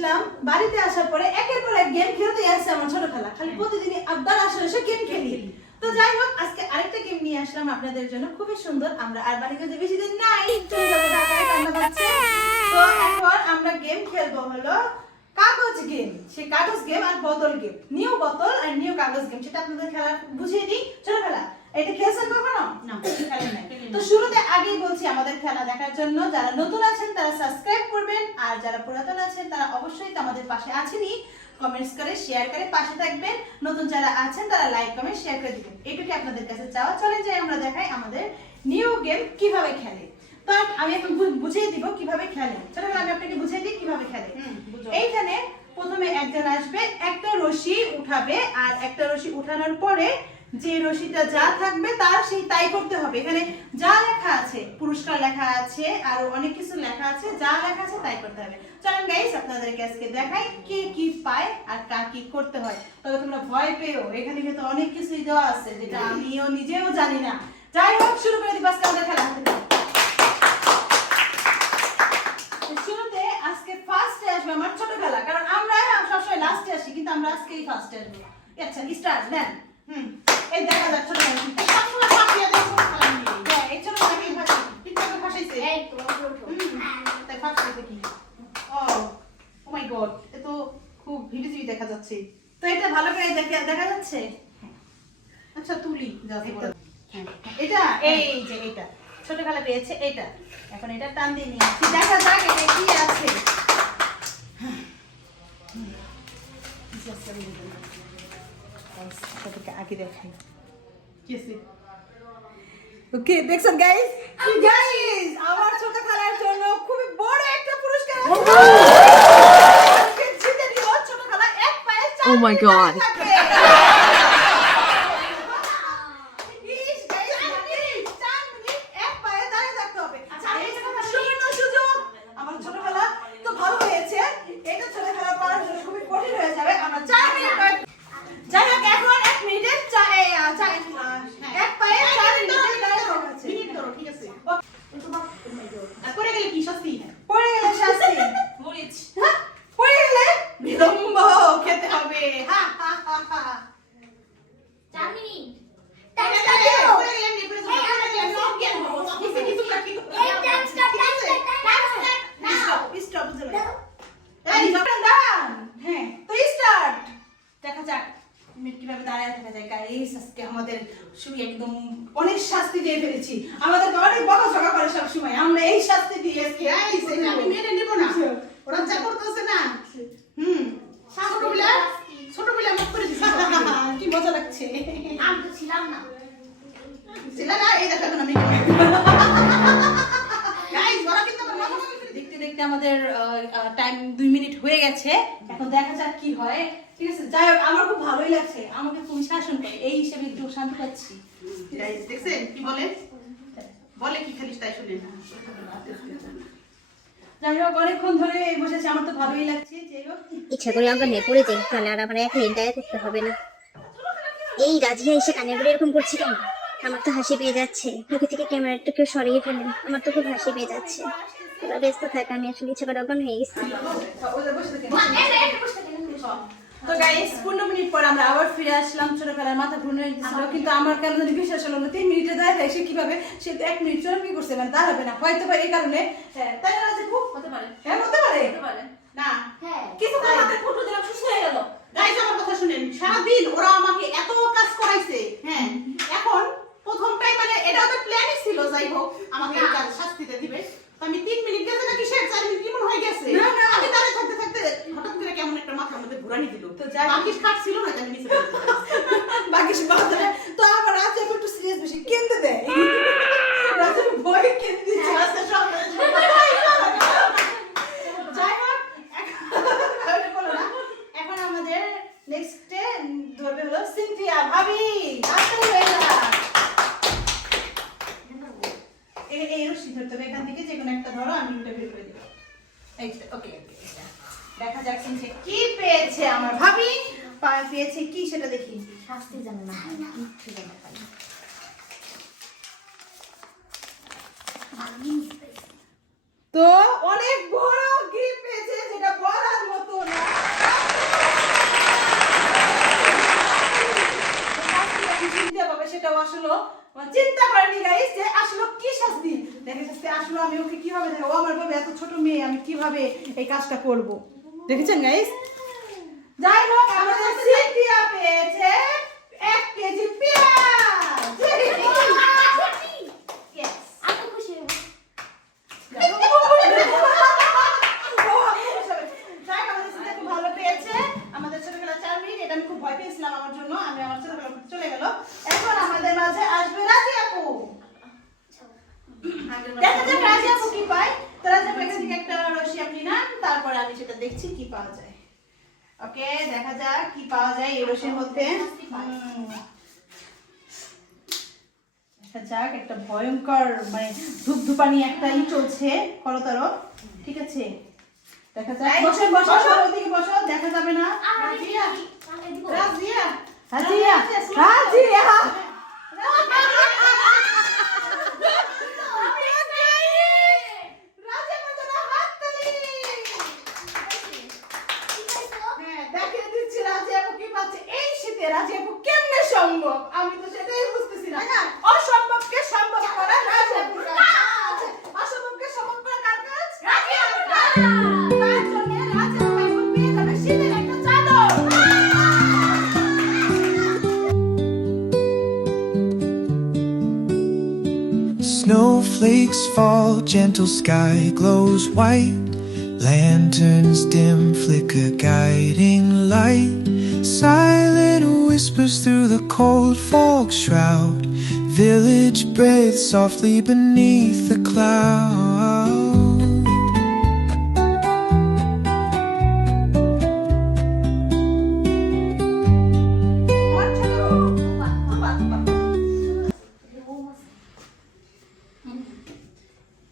আসলাম, বাড়িতে আসার পরে একের পর এক গেম খেলতে আসছে আমার ছোট খালা। খালি প্রতিদিনই আবদার আসলে সে গেম খেলি। তো যাই হোক, আজকে আরেকটা গেম নিয়ে আসলাম আপনাদের জন্য, খুবই সুন্দর। আমরা আর বাড়িতে বেশি দিন নাই, চলে যাবো ঢাকায়, ঠান্ডা পাচ্ছে। তো এখন আমরা গেম খেলবো হলো কাগজ গেম। সেই কাগজ গেম আর বোতল গেম, নিউ বোতল আর নিউ কাগজ গেম, সেটা আপনাদের খেলা বুঝিয়ে দিই। ছোট খেলা, এটা খেলছেন কখনো? না, খেলেন নাই। তো শুরুতে আগেই বলছি, আমাদের খেলা দেখার জন্য যারা নতুন আছেন তারা সাবস্ক্রাইব করবেন, আর যারা পুরাতন আছেন তারা অবশ্যই আমাদের পাশে আছেনই, কমেন্টস করে শেয়ার করে পাশে থাকবেন। নতুন যারা আছেন তারা লাইক কমেন্ট শেয়ার করে দিবেন, এটুকু আপনাদের কাছে চাওয়া। চলেন যাই আমরা দেখাই আমাদের নিউ গেম কিভাবে খেলে। তো আমি এখন বুঝিয়ে দিব কিভাবে খেলে। চলেন আমি আপনাকে বুঝিয়ে দিই কিভাবে খেলে। এইখানে প্রথমে একজন আসবে, একটা রশি উঠাবে, আর একটা রশি উঠানোর পরে যে রশিটা যা থাকবে তার সেই তাই করতে হবে। এখানে যা লেখা আছে, পুরস্কার লেখা আছে, আর অনেক কিছু লেখা আছে, যা লেখা আছে তাই করতে হবে। চলেন গাইস, আপনাদেরকে আজকে দেখাই কে কি পায় আর কার কি করতে হয়। তবে তোমরা ভয় পেও, এখানে কিন্তু অনেক কিছুই দেওয়া আছে যেটা আমিও নিজেও জানি না। যাই হোক, শুরু করে দিব আজকে আমাদের খেলা। শুরুতে আজকে ফার্স্টে আসবে আমার ছোট খেলা, কারণ আমরা সবসময় লাস্টে আসি, কিন্তু আমরা আজকেই ফার্স্টে আসবো। আচ্ছা, স্টার্ট দেন। এই দেখা যাক ছোট খেলা, সবসময় ফাঁসিয়ে দেয় ছোট খেলা নিয়ে। এই ছোট খেলা কি ফাঁসি ঠিকঠাক ফাঁসাইছে? এই তো তাই ফাঁসাইছে কি? ও মাই গড, এ তো খুব ভিডিওই দেখা যাচ্ছে। তো এটা ভালো করে দেখা যাচ্ছে। আচ্ছা, তুলি যাচ্ছে বড়। এটা এই যে এটা ছোট খেলা পেয়েছে, এটা এখন এটা টান দিয়ে নিয়ে আসি, দেখা যাক এটা কি আছে। আগে দেখাই কি আছে। ওকে, দেখছেন গাইস, আমার ছোট খেলার জন্য খুবই বড় একটা পুরস্কার আছে। জিতে নিল ছোট খেলা, এক পায়ে 4 Oh my God. বিলম্ব খেতে হবে। হা হা হা হা। 4 মিনিট। আমাদের একদম অনেক শাস্তি দিয়ে ফেলেছি, আমাদের অনেক বকাঝকা করে সব সময়, আমরা এই শাস্তি দিয়ে আমি মেনে নিব না, ওরা যা করতেছে না। ছোটবেলা মাফ করে দিছি। কি মজা লাগছে। আমি তো ছিলাম না। ছিল না, এই দেখো এখন আমি গাইস, ওরা কিন্তু আমার মাথা দেখতে দেখতে আমাদের টাইম 2 মিনিট হয়ে গেছে। এখন দেখা যাক কি হয়। ঠিক আছে, যাই হোক, আমার খুব ভালোই লাগছে, আমাকে খুবই শাসন করে, এই হিসেবে একটু শান্তি পাচ্ছি। গাইস দেখছেন কি বলে কি খালি তাই শুনেন না। যাই হোক, অনেকক্ষণ ধরে বসেছি, আমার তো ভালোই লাগছে। যাই হোক, ইচ্ছা করে আমরা নেই পড়ে যাই, তাহলে আর আমার 1 মিনিট দাঁড়িয়ে থাকতে হবে না। এই রাজিয়া এসে কানের গুলো এরকম করছে কেন? আমার তো হাসি পেয়ে যাচ্ছে। মুখে থেকে ক্যামেরাটা কেউ সরিয়ে ফেলেন, আমার তো খুব হাসি পেয়ে যাচ্ছে। ওরা ব্যস্ত থাকে, আমি আসলে ইচ্ছা করে অজ্ঞান হয়ে গেছি। তো গাইস, 15 মিনিট পর আমরা আবার ফিরে আসলাম। ছোটবেলার মাথা ঘুরে গেছিল, কিন্তু আমার কেন জানি বিশ্বাস হলো না 3 মিনিটে দাঁড়ায় সে কিভাবে, সে তো 1 মিনিট চলবি করছে, মানে দাঁড়াবে না, হয়তো বা এই কারণে। তাই না রাজু? হতে পারে। হ্যাঁ, হতে পারে। না হ্যাঁ। কিছু মাথায় ফুটো দিলাম, সুস্থ হয়ে গেল। গাইস আমার কথা শুনেন, সারাদিন ওরা আমাকে এত কাজ করাইছে। হ্যাঁ, এখন প্রথমটাই মানে এটা ওদের প্ল্যানই ছিল, যাই হোক আমাকে এই কাজ শাস্তিতে দিবে। তো আমি 3 মিনিট গেছে নাকি 4 মিনিট কেমন হয়ে গেছে। আমি দাঁড়িয়ে থাকতে থাকতে হঠাৎ করে কেমন একটা মাথার মধ্যে ঘুরানি দিল। তো যাই বাকি কাজ ছিল না, আমি নিচে পড়ে গেছি। বাকি বাদ তো আমার রাজু একটু সিরিয়াস বেশি কেঁদে দেয়। রাজু ভয় কেঁদে দিচ্ছে। আচ্ছা সব যাই হোক, এখন আমাদের নেক্সটে ধরবে হলো সিনথিয়া ভাবি। তাড়াতাড়ি হয়ে যাক। এই রশি ধরতে হবে, এখান থেকে যে কোনো একটা ধরো, আমি ওটা বের করে দেব। এইটা ওকে ওকে। দেখা যাক সিনথিয়া কি পেয়েছে। আমার ভাবি পেয়েছে কি সেটা দেখি। শাস্তি জানে না, কিচ্ছু জানে না। তো অনেক বড় গিফট পেয়েছে, যেটা বলার মতো আসলে চিন্তা করেনি গাইস যে আসলে কি শাস্তি দেখেছে আসলে আমি ওকে কিভাবে দেখাবো আমার ভাবে এত ছোট মেয়ে আমি কিভাবে এই কাজটা করব দেখেছেন গাইস যাই হোক আমাদের সিনথিয়া পেয়েছে 1 কেজি পেঁয়াজ Yes. আমি খুশি হব। যাই হোক, আমাদের সিনথিয়া খুব ভালো পেয়েছে আমাদের ছোটবেলা 4 মিনিট এটা আমি খুব ভয় পেয়েছিলাম আমার জন্য আমি আমার ছোটবেলা চলে গেল এখন আমাদের মাঝে আসবে রাজি আপু দেখা যাক রাজি আপু কি পায় তো রাজি আপু এখান থেকে একটা রশি আপনি নেন তারপরে আমি সেটা দেখছি কি পাওয়া যায় ওকে দেখা যাক কি পাওয়া যায় এই রশির মধ্যে দেখা যাক একটা ভয়ঙ্কর মানে ধূপধুপানি একটা চলছে করতর ঠিক আছে দেখা যাক বসে বসে ওদিকে বসো দেখা যাবে না রাজিয়া, আমি দিব। রাজিয়া রাজিয়া রাজিয়া হ্যাঁ, দেখিয়ে দিচ্ছি রাজি আপু কি পাচ্ছে এই শীতে রাজি আপু কেমনে সম্ভব আমি তো সেটাই বুঝতেছি না অসম্ভবকে সম্ভব করা রাজি আপুর কাজ অসম্ভবকে সম্ভব করা কার কাজ রাজি আপুর কাজ তার জন্য রাজি আপু এখন পেয়ে যাবে শীতের একটা চাদর Snowflakes fall, gentle sky glows white. Lanterns dim, flicker guiding light. Silent whispers through the cold fog shroud. Village breathes softly beneath the cloud.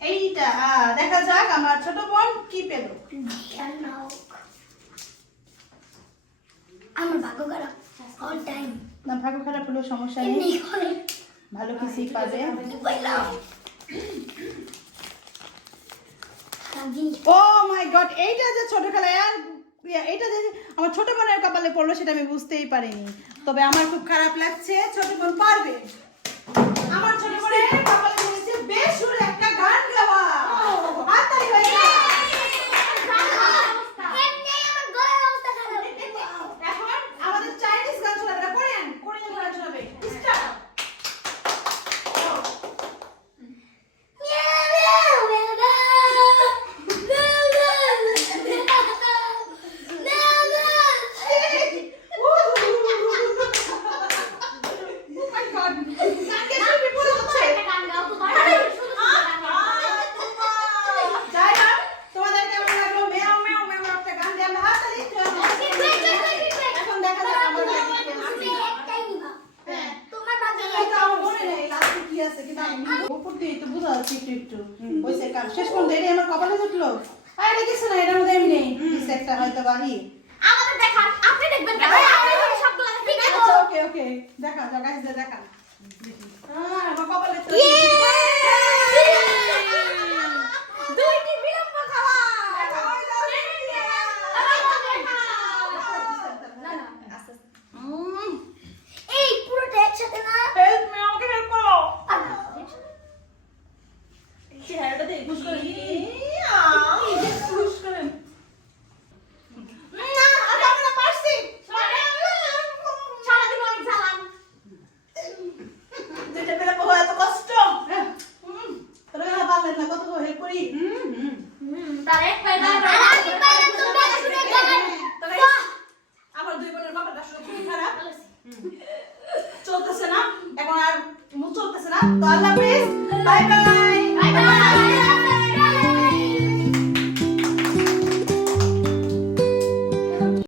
এইটা দেখা যাক আমার ছোট বোন কি পেল আমার ভাগ্য খারাপ অল টাইম না ভাগ্য খারাপ হলেও সমস্যা নেই এমনি করে ভালো কিছুই পাবে পাইলাম আমি ও মাই গড এইটা যে ছোট খেলা আর এইটা যে আমার ছোট বোনের কপালে পড়লো সেটা আমি বুঝতেই পারিনি তবে আমার খুব খারাপ লাগছে ছোট বোন পারবে আমার ছোট বোনের কপালে পড়েছে বেসুরে একটা গান গাওয়া হাততালি হয়ে গেল এমনি আমার গলার অবস্থা খারাপ এখন আমাদের চাইনিজ গান শোনাবে না কোরিয়ান গান শোনাবে স্টার্ট শেষ পর্যন্ত এটা আমার কপালে জুটলো আর এটা কিছু না এটার মধ্যে এমনি কিছু একটা হয়তো বাহি আমাদের দেখান আপনি দেখবেন না আপনি সবগুলো ঠিক আছে আচ্ছা ওকে ওকে দেখা যাক গাইস দেখা আমার কপালে তো দুইটি বিলম্ব খাওয়া এই পুরোটা একসাথে না হেল্প মি আমাকে হেল্প করো চেহারাটা দেখে খুশ করে খুশ করেন না আমি না পারছি সারাদিন অনেক জ্বালাম যেটা পেলে বহু এত কষ্ট তোরা পারলেন না কত হেল্প করি তার এক পায়ে আর আমি পায়ে তুমি শুনে গেলেন তবে আমার দুই বোনের কপালটা আসলে খুবই খারাপ চলতেছে না এখন আর মুখ চলতেছে না তো আল্লাহ হাফেজ বাই বাই বাই বাই